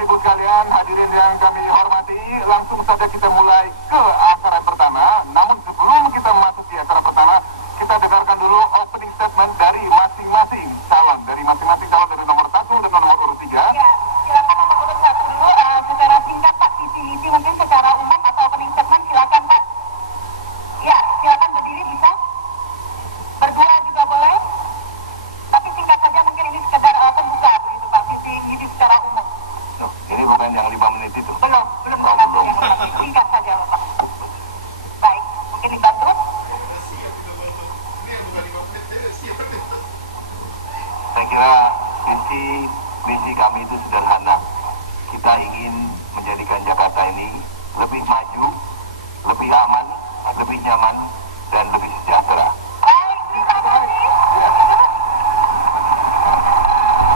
Ibu sekalian, hadirin yang kami hormati, langsung saja kita mulai ke acara pertama. Namun sebelum kita masuk di acara pertama, kita dengarkan dulu opening statement dari masing-masing calon. Dari nomor 1 dan nomor urut 3. Ya, silakan nomor urut 1 dulu. Secara singkat Pak, visi mungkin secara umum atau opening statement, silakan Pak. Ya, silakan berdiri bisa. Berdua juga boleh. Tapi singkat saja, mungkin ini sekedar pembuka begitu Pak, visi secara umum. Ini bukan yang 5 menit itu. Belum singkat saja Pak. Baik, mungkin dibantu. Saya kira visi kami itu sederhana. Kita ingin menjadikan Jakarta ini lebih maju, lebih aman, lebih nyaman, dan lebih sejahtera. Baik, terima kasih.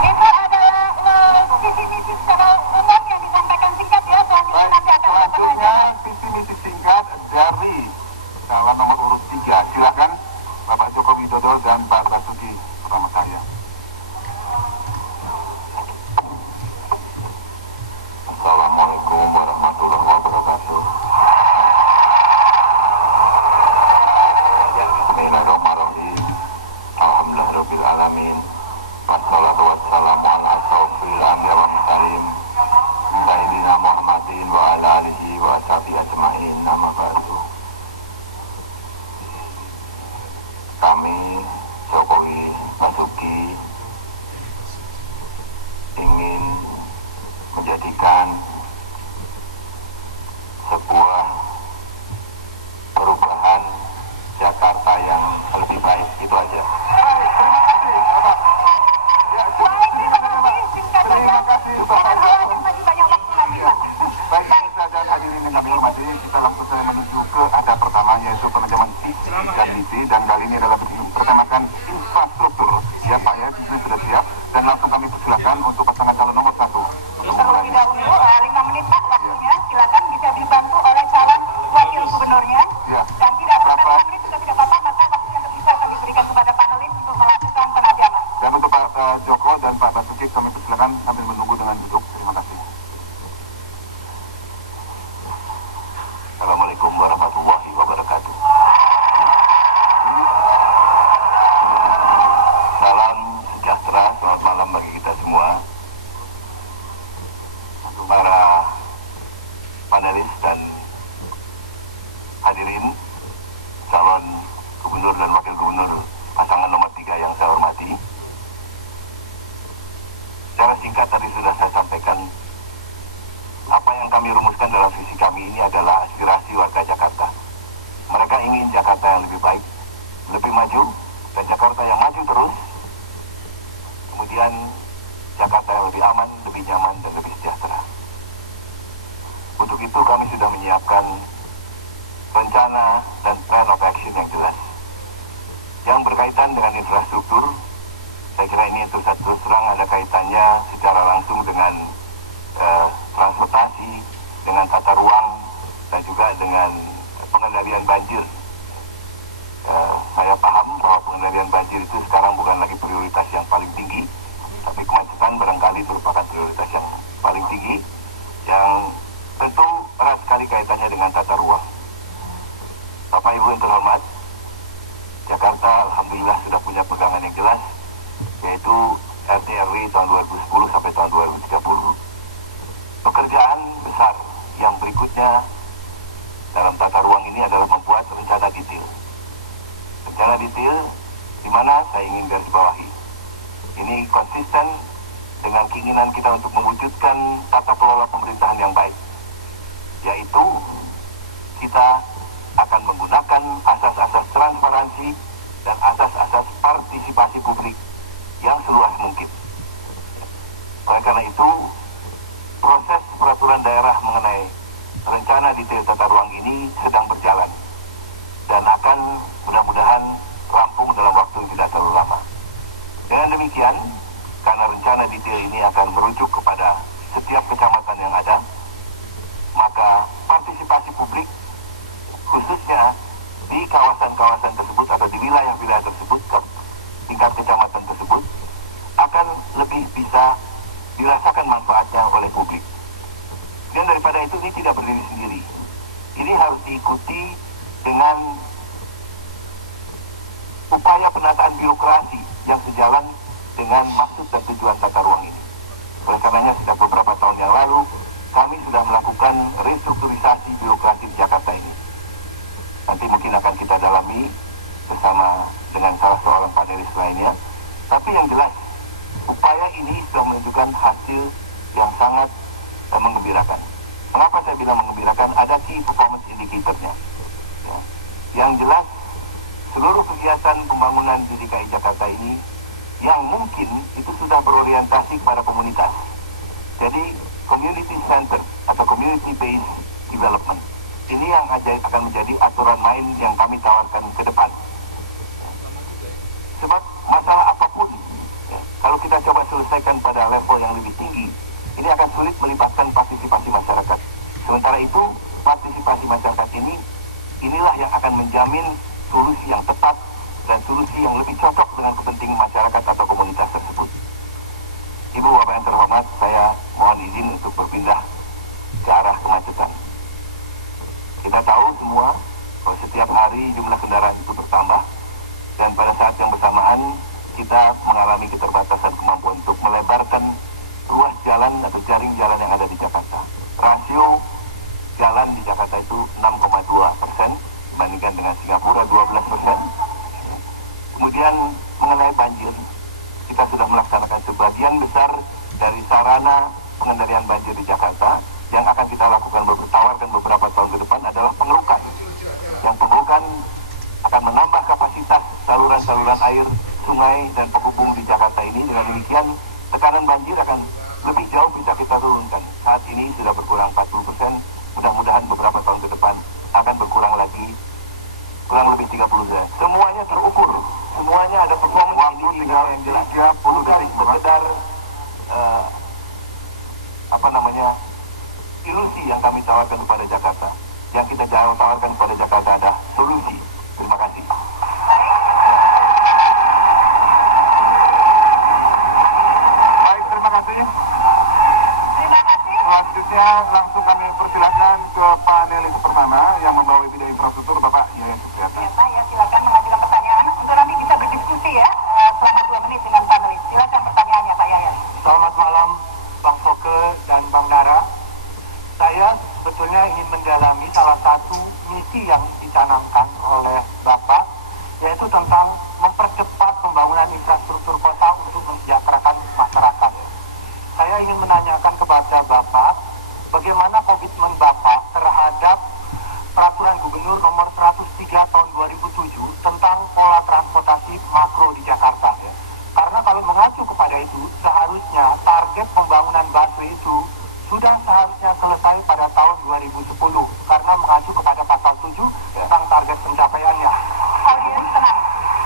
Itu adalah visi-misi secara umum yang disampaikan singkat ya. Selanjutnya nanti akan ada pengajaran. Visi-misi singkat dari calon nomor urut 3. Silakan Bapak Joko Widodo dan Pak Basuki bersama saya. Assalamualaikum warahmatullahi wabarakatuh. Bismillahirrahmanirrahim. Alhamdulillahirabbil alamin. Wassalatu wassalamu ala asyrofil anbiya wal mursalin sayyidina Muhammadin wa ala alihi wa sahbihi ajmain. Amma ba'du. Kami Jokowi Basuki ingin menjadikan sebuah perubahan Jakarta yang lebih baik. Itu aja. Baik, terima kasih Bapak. Terima kasih Bapak. Masih banyak waktu nanti Pak. Baik, pemirsa dan hadirin yang kami hormati, kita langsung saja menuju ke acara pertama, yaitu penajaman visi dan misi, dan kali ini adalah bertemakan infrastruktur. Ya Pak ya, itu sudah siap, dan langsung kami persilakan untuk pasangan calon nomor 1. Terlebih dahulu 5 menit Pak waktunya, silakan bisa dibantu oleh calon wakil gubernurnya. Ya. Dan tidak sampai 5 menit juga tidak apa-apa, maka waktu yang tersisa akan diberikan kepada panelis untuk melakukan penajaman. Dan untuk Pak Joko dan Pak Basuki kami persilakan sambil menunggu dengan duduk. Terima kasih. Assalamualaikum warahmatullahi wabarakatuh. Salam sejahtera, selamat malam bagi kita semua. Untuk para panelis dan hadirin calon gubernur dan wakil gubernur pasangan nomor 3 yang saya hormati. Secara singkat tadi sudah saya sampaikan, apa yang kami rumuskan dalam visi kami ini adalah aspirasi warga Jakarta. Mereka ingin Jakarta yang lebih baik, lebih maju, dan Jakarta yang maju terus. Kemudian Jakarta yang lebih aman, lebih nyaman, dan lebih sejahtera. Untuk itu kami sudah menyiapkan rencana dan plan of action yang jelas. Yang berkaitan dengan infrastruktur, saya kira ini terus terang ada kaitannya secara langsung dengan transportasi, dengan tata ruang, dan juga dengan pengendalian banjir. Saya paham bahwa pengendalian banjir itu sekarang bukan lagi prioritas yang paling tinggi, tapi kemacetan barangkali merupakan prioritas yang paling tinggi, yang tentu erat sekali kaitannya dengan tata ruang. Bapak Ibu yang terhormat, Jakarta alhamdulillah sudah punya pegangan yang jelas, yaitu RT/RW tahun 2010 sampai tahun 2030. Pekerjaan besar yang berikutnya dalam tata ruang ini adalah membuat rencana detail. Rencana detail di mana saya ingin garis bawahi. Ini konsisten dengan keinginan kita untuk mewujudkan tata kelola pemerintahan yang baik. Yaitu kita akan menggunakan asas-asas transparansi dan asas-asas partisipasi publik yang seluas mungkin. Oleh karena itu, proses peraturan daerah mengenai rencana detail tata ruang ini sedang berjalan dan akan mudah-mudahan rampung dalam waktu yang tidak terlalu lama. Dengan demikian, karena rencana detail ini akan merujuk kepada setiap kecamatan yang ada, maka partisipasi publik khususnya di kawasan-kawasan tersebut atau di wilayah-wilayah tersebut, tingkat kecamatan tersebut, akan lebih bisa dirasakan manfaatnya oleh publik. itu ini tidak berdiri sendiri. Ini harus diikuti dengan upaya penataan birokrasi yang sejalan dengan maksud dan tujuan tata ruang ini. Oleh karenanya sejak beberapa tahun yang lalu kami sudah melakukan restrukturisasi birokrasi di Jakarta ini. Nanti mungkin akan kita dalami bersama dengan salah seorang panelis lainnya. Tapi yang jelas upaya ini sudah menunjukkan hasil yang sangat menggembirakan. Mengapa saya bilang menggembirakan? Ada key performance indicator-nya. Ya. Yang jelas seluruh kegiatan pembangunan di DKI Jakarta ini yang mungkin itu sudah berorientasi kepada komunitas. Jadi community center atau community based development ini yang akan menjadi aturan main yang kami tawarkan ke depan. Sebab masalah apapun, ya, kalau kita coba selesaikan pada level yang lebih tinggi, ini akan sulit melibatkan partisipasi masyarakat. Sementara itu, partisipasi masyarakat inilah yang akan menjamin solusi yang tepat dan solusi yang lebih cocok dengan kepentingan masyarakat atau komunitas tersebut. Ibu Bapak yang terhormat, saya mohon izin untuk berpindah ke arah kemacetan. Kita tahu semua bahwa setiap hari jumlah kendaraan itu bertambah dan pada saat yang bersamaan kita mengalami keterbatasan kemampuan untuk melebarkan ruas jalan atau jaring jalan yang ada di Jakarta. Rasio jalan di Jakarta itu 6,2% dibandingkan dengan Singapura 12%. Kemudian mengenai banjir, kita sudah melaksanakan sebagian besar dari sarana pengendalian banjir di Jakarta. Yang akan kita lakukan tawarkan beberapa tahun ke depan adalah pengerukan. Yang pengerukan akan menambah kapasitas saluran-saluran air, sungai dan penghubung di Jakarta ini. Dengan demikian tekanan banjir akan lebih jauh bisa kita turunkan. Saat ini sudah berkurang 40%, mudah-mudahan beberapa tahun ke depan akan berkurang lagi, kurang lebih 30%. Semuanya terukur, semuanya ada performance waktu tinggal yang jelas. 30 detik sekedar ilusi yang kami tawarkan kepada Jakarta. Yang kita tawarkan kepada Jakarta ada solusi. Terima kasih. Baik, terima kasih. Terima kasih. Selanjutnya langsung kami persilakan ke panelis pertama yang membawa bidang infrastruktur, Bapak Yayat Supriyatna. Ya, Pak, ya, silakan mengajukan pertanyaan. Untuk nanti bisa berdiskusi ya selama 2 menit dengan panelis. Silakan pertanyaannya, Pak Yayat. Selamat malam, Bang Foke dan Bang Dara. Saya sebetulnya ingin mendalami salah satu misi yang dicanangkan oleh Bapak, yaitu tentang mempercepat pembangunan infrastruktur kota untuk mensejahterakan masyarakat. Saya ingin menanyakan kepada Bapak, bagaimana komitmen Bapak terhadap Peraturan Gubernur Nomor 103 Tahun 2007 tentang pola transportasi makro di Jakarta. Karena kalau mengacu kepada itu, seharusnya target pembangunan busway itu sudah seharusnya selesai pada tahun 2010 karena mengacu kepada pasal 7 tentang target pencapaiannya. Audiens tenang.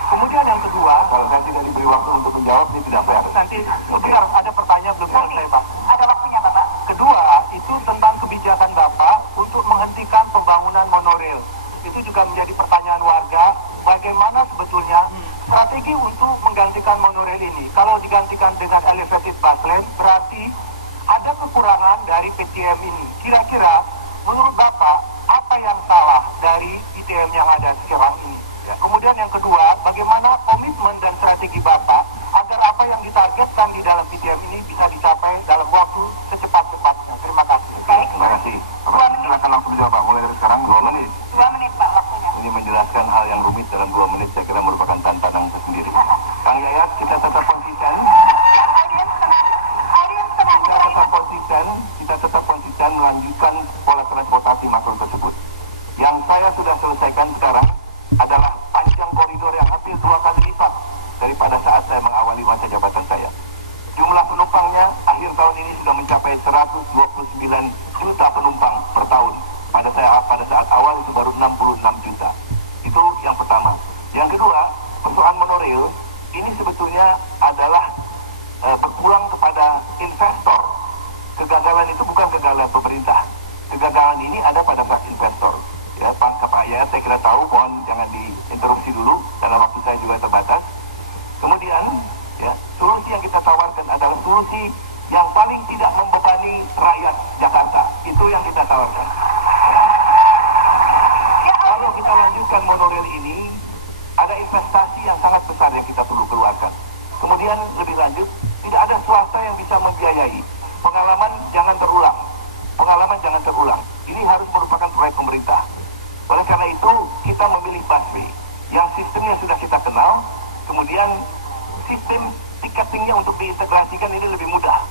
Kemudian yang kedua, Kalau saya tidak diberi waktu untuk menjawab, ini tidak fair. nanti sebentar ada pertanyaan belum selesai, Pak. Ada waktunya, Bapak. Kedua, itu tentang kebijakan Bapak untuk menghentikan pembangunan monorail. Itu juga menjadi pertanyaan warga, bagaimana sebetulnya strategi untuk menggantikan monorail ini. Kalau digantikan dengan elevated bus lane, berarti ada kekurangan dari PTM ini. Kira-kira menurut Bapak, apa yang salah dari PTM yang ada sekarang ini? Kemudian yang kedua, bagaimana komitmen dan strategi Bapak agar apa yang ditargetkan di dalam PTM ini bisa dicapai dalam waktu secepat-cepatnya? Terima kasih. Baik. Terima kasih. 2 menit. Silakan langsung dijawab, Pak. Mulai dari sekarang 2 menit. 2 menit, Pak, waktunya. Ini menjelaskan hal yang rumit dalam 2 menit saya kira merupakan tantangan tersendiri. Kang Yayat, kita tetap konsisten. Ya, audiens tenang. Audiens tenang. Kita tetap konsisten melanjutkan pola transportasi makro tersebut. Yang saya sudah selesaikan sekarang adalah panjang koridor yang hampir 2 kali lipat daripada saat saya mengawali masa jabatan saya. Jumlah penumpangnya akhir tahun ini sudah mencapai 129 juta penumpang per tahun. Pada saat awal itu baru 66 juta. Itu yang pertama. Yang kedua, persoalan monorail ini sebetulnya adalah berpulang kepada investor. Kegagalan itu bukan kegagalan pemerintah. Kegagalan ini ada pada pihak investor. Ya, Pak Yayat, saya kira tahu, mohon jangan diinterupsi dulu karena waktu saya juga terbatas. Kemudian, ya, solusi yang kita tawarkan adalah solusi yang paling tidak membebani rakyat Jakarta. Itu yang kita tawarkan. Kalau kita lanjutkan monorail ini, ada investasi yang sangat besar yang kita perlu keluarkan. Kemudian lebih lanjut, tidak ada swasta yang bisa membiayai. Pengalaman jangan terulang. Pengalaman jangan terulang. Ini harus merupakan proyek pemerintah. Oleh karena itu, kita memilih busway yang sistemnya sudah kita kenal. Kemudian sistem tiketingnya untuk diintegrasikan ini lebih mudah.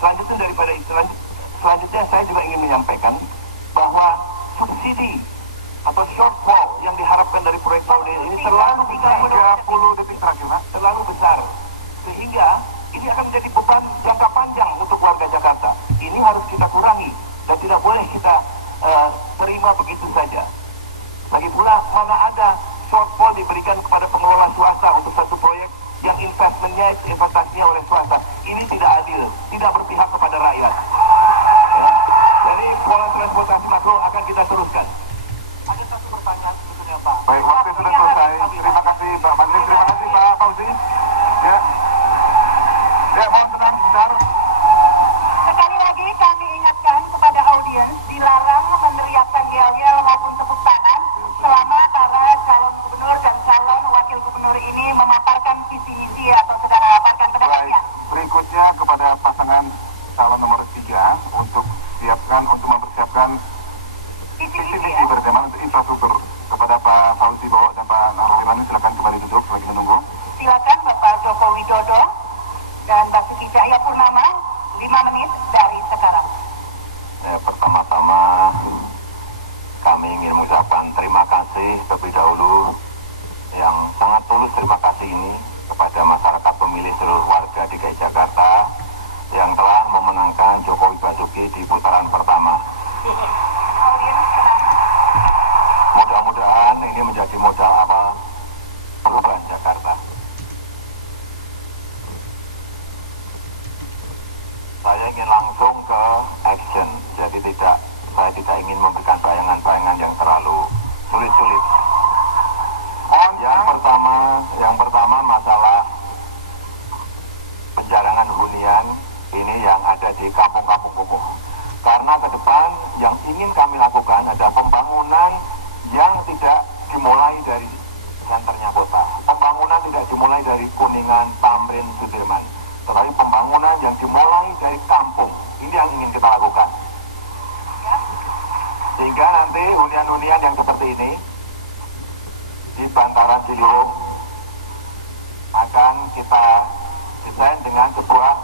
Selanjutnya saya juga ingin menyampaikan bahwa subsidi atau shortfall yang diharapkan dari proyek tahun ini terlalu besar. 30 detik terakhir, Pak. Terlalu besar. Sehingga ini akan menjadi beban jangka panjang untuk warga Jakarta. Ini harus kita kurangi dan tidak boleh kita terima begitu saja. Lagi pula, mana ada shortfall diberikan kepada pengelola swasta untuk satu proyek yang investasinya oleh swasta. Ini tidak adil, tidak berpihak kepada rakyat. Ya. Jadi pola transportasi makro akan kita teruskan. Ada satu pertanyaan sebetulnya, Pak. Baik, waktu sudah selesai. Terima kasih Pak Fadli, terima kasih Pak Fauzi. Ya, ya mohon tenang sebentar. Sekali lagi kami ingatkan kepada audiens, dilarang meneriakkan yel-yel maupun tepuk tangan selama para calon gubernur dan calon wakil gubernur ini memaparkan visi misi atau sedang memaparkan Baik, pendapatnya. berikutnya kepada pasangan calon nomor 3 untuk mempersiapkan Visi visi misi misi ya. bersama untuk infrastruktur. Kepada Pak Fauzi Bowo dan Pak Nahrul silakan kembali duduk lagi menunggu. Silakan Bapak Joko Widodo dan Basuki Cahayapurnama 5 menit dari sekarang. Pertama-tama kami ingin mengucapkan terima kasih terlebih dahulu yang sangat tulus terima kasih ini kepada masyarakat pemilih seluruh warga DKI Jakarta yang telah memenangkan Jokowi Basuki di putaran pertama. Audiens tenang. Mudah-mudahan ini menjadi modal awal perubahan Jakarta. Saya ingin langsung ke action, jadi saya tidak ingin memberikan bayangan-bayangan yang terlalu sulit-sulit. Yang pertama masalah penjarangan hunian ini yang ada di kampung-kampung kumuh. Karena ke depan yang ingin kami lakukan ada pembangunan yang tidak dimulai dari senternya kota. Pembangunan tidak dimulai dari Kuningan, Tamrin, Sudirman. Tetapi pembangunan yang dimulai dari kampung. Ini yang ingin kita lakukan. Sehingga nanti hunian-hunian yang seperti ini di bantaran Ciliwung akan kita desain dengan sebuah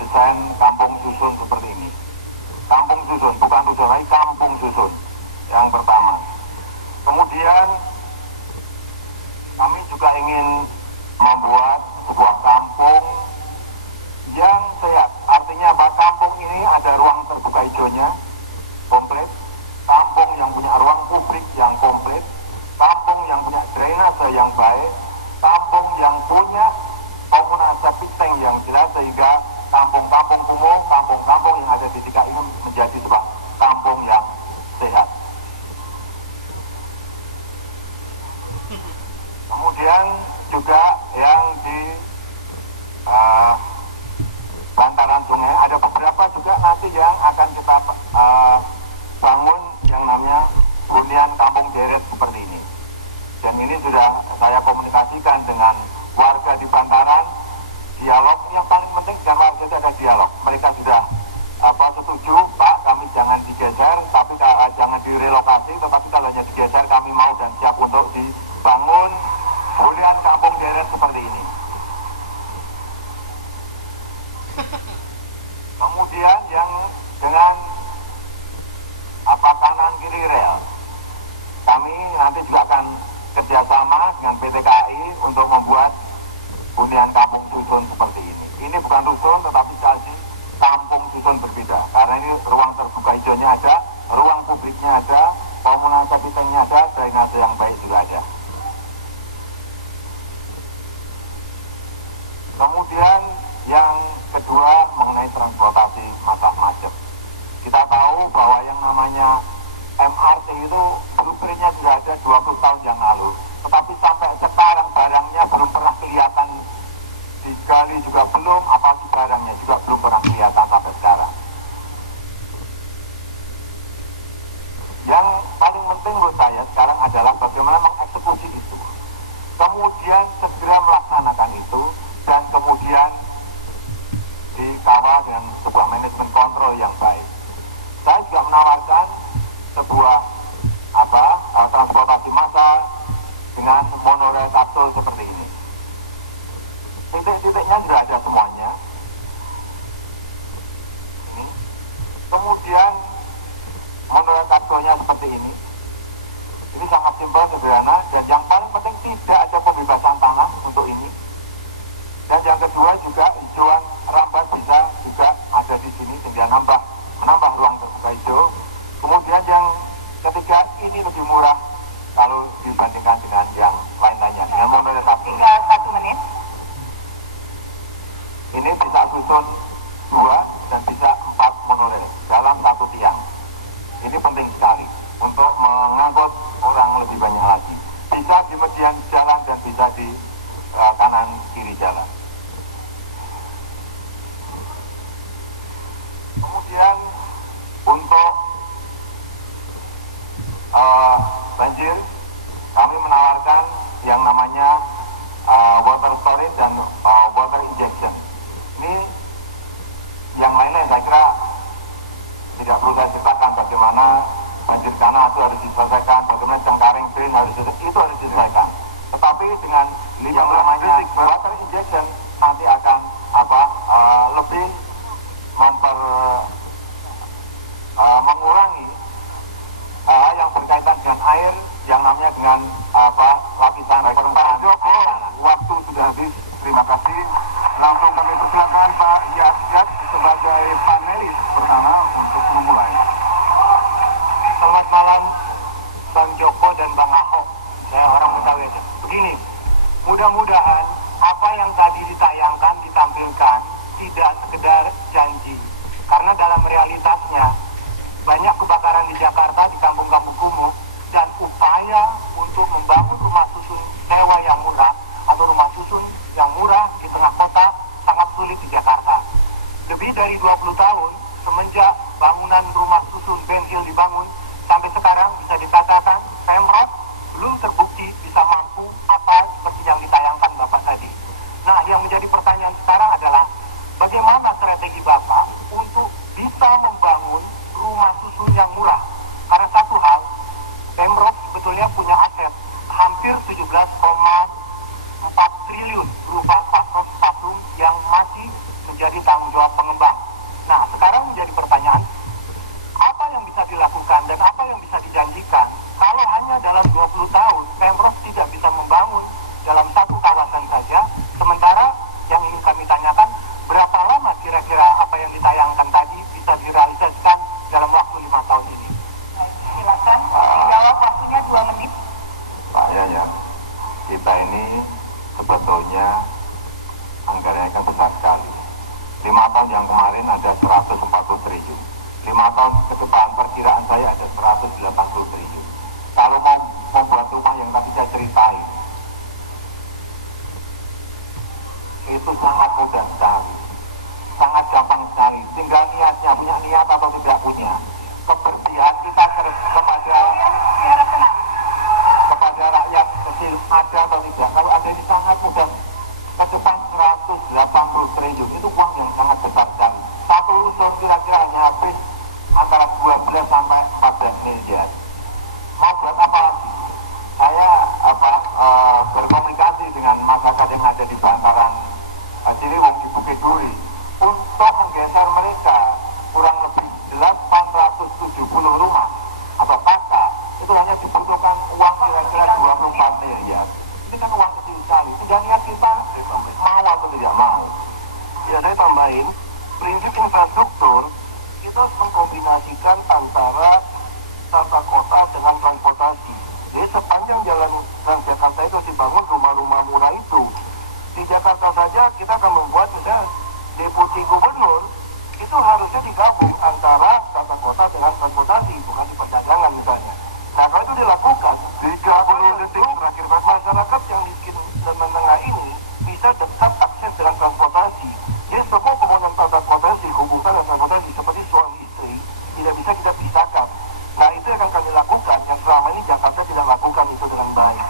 desain kampung susun seperti ini. Kampung susun, bukan susun, tapi kampung susun. Yang pertama. Kemudian kami juga ingin membuat sebuah kampung yang sehat. Artinya apa? Kampung ini ada ruang terbuka hijaunya komplit, kampung yang punya ruang publik yang komplit, kampung yang punya drainase yang baik, kampung yang punya komunasi piteng yang jelas, sehingga kampung-kampung kumuh, kampung-kampung yang ada di DKI ini menjadi sebuah kampung yang sehat. Kemudian juga yang di bantaran sungai ada beberapa juga nanti yang akan kita bangun yang namanya hunian kampung deret seperti ini. Dan ini sudah saya komunikasikan dengan warga di bantaran. Dialog yang paling penting dengan warga itu ada dialog. Mereka sudah setuju, Pak, kami jangan digeser, tapi jangan direlokasi, tetapi kalau hanya digeser kami mau dan siap untuk dibangun hunian kampung deret seperti ini. Kemudian yang dengan kanan kiri rel, kami nanti juga akan kerjasama dengan PT KAI untuk membuat hunian kampung susun seperti ini. Ini bukan rusun tetapi jadi kampung susun berbeda, karena ini ruang terbuka hijaunya ada, ruang publiknya ada, komunasi pitengnya ada, drainase yang baik juga ada. Kemudian yang kedua mengenai transportasi masalah macet. Kita tahu bahwa yang namanya MRT itu blueprintnya sudah ada 20 tahun yang lalu. Tetapi sampai sekarang barangnya belum pernah kelihatan, digali juga belum, apalagi barangnya juga belum pernah kelihatan sampai sekarang. kontrol yang baik. Saya juga menawarkan sebuah transportasi massal dengan monorail kapsul seperti ini. Titik-titiknya sudah ada semuanya. Ini. Kemudian monorail kapsulnya seperti ini. Ini sangat simpel, sederhana, dan yang paling penting tidak ada pembebasan tanah untuk ini. Dan yang kedua juga hijauan rambat bisa juga ada di sini sehingga menambah ruang terbuka hijau. Kemudian yang ketiga, ini lebih murah kalau dibandingkan dengan yang lain-lainnya. Dengan monorail kapsul. Tinggal 1 menit. Ini bisa susun 2 dan bisa 4 monorail dalam 1 tiang. Ini penting sekali untuk mengangkut orang lebih banyak lagi. Bisa di median jalan dan bisa di kanan kiri jalan. Kemudian untuk banjir, kami menawarkan yang namanya water storage dan water injection. Ini yang lainnya saya kira tidak perlu saya ceritakan bagaimana banjir tanah itu harus diselesaikan, bagaimana Cengkareng drain itu harus diselesaikan. Tetapi dengan yang namanya water injection nanti akan lebih mengurangi yang berkaitan dengan air yang namanya dengan lapisan permukaan. Waktu sudah habis. Terima kasih. Langsung kami persilakan Pak Yat sebagai panelis pertama untuk memulai. Selamat malam Bang Joko dan Bang Ahok. Saya orang Betawi aja. Begini, mudah-mudahan apa yang tadi ditayangkan, ditampilkan tidak sekedar janji. Karena dalam realitasnya banyak kebakaran di Jakarta, di kampung-kampung kumuh, dan upaya untuk membangun rumah susun sewa yang murah atau rumah susun yang murah di tengah kota sangat sulit di Jakarta. Lebih dari 20 tahun semenjak bangunan rumah susun Ben Hill dibangun, sampai sekarang bisa dikatakan Pemprov belum terbukti bisa mampu apa seperti yang ditayangkan Bapak tadi. Nah, yang menjadi pertanyaan sekarang adalah bagaimana strategi Bapak untuk bisa membangun rumah susun yang murah? Karena satu hal, Pemprov sebetulnya punya aset hampir 17,4 triliun berupa fasilitas yang masih menjadi tanggung jawab pengembang. Nah, sekarang menjadi pertanyaan, apa yang bisa dilakukan dan apa yang bisa dijanjikan kalau hanya dalam 20 tahun Pemprov tidak bisa membangun dalam satu kawasan saja, sementara yang ingin kami tanyakan, berapa lama kira-kira apa yang ditayangkan tadi bisa direalisasikan dalam waktu 5 tahun ini? Silakan dijawab, waktunya 2 menit. Pak ya, kita ini sebetulnya anggarannya kan besar sekali. 5 tahun yang kemarin ada 140 triliun. 5 tahun ke depan perkiraan saya ada 180 triliun. Kalau mau membuat rumah yang tadi saya ceritain, itu sangat mudah sekali, sangat gampang sekali. Tinggal niatnya, punya niat atau tidak punya. Kebersihan kita kepada rakyat kecil ada atau tidak. Kalau ada ini sangat mudah. Ke depan 180 triliun itu uang yang sangat besar sekali. Satu rusun kira-kira hanya habis antara 12 sampai 14 miliar. Mau buat apa lagi? Saya berkomunikasi dengan masyarakat yang ada di bantaran Ciliwung di Bukit Duri untuk menggeser mereka kurang lebih 870 rumah atau kakak. Itu hanya dibutuhkan uang kira-kira 24 miliar. Ini kan uang kecil sekali. Tinggal niat kita mau atau tidak mau. Ya, saya tambahin, prinsip infrastruktur itu harus mengkombinasikan antara tata kota dengan transportasi. Jadi sepanjang jalan Transjakarta itu dibangun rumah-rumah murah itu. Di Jakarta saja kita akan membuat misalnya deputi gubernur itu harusnya digabung antara tata kota dengan transportasi, bukan di perdagangan misalnya. Nah, kalau itu dilakukan, 30 detik terakhir masyarakat yang miskin dan menengah ini bisa tetap akses dengan transportasi. Jadi semua pembangunan transportasi hubungkan dengan transportasi seperti suami istri tidak bisa kita pisahkan. Nah, itu yang akan kami lakukan yang selama ini Jakarta tidak lakukan itu dengan baik.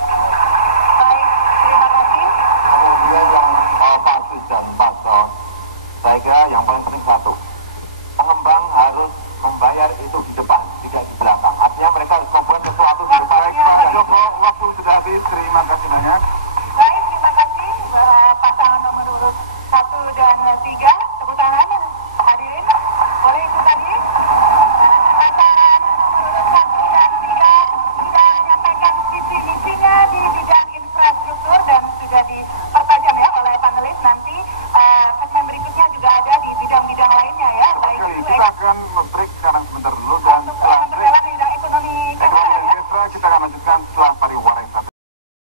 Baik, terima kasih. Kemudian yang pasus dan pasos, saya kira yang paling penting satu, pengembang Joko, waktu sudah habis. Terima kasih banyak.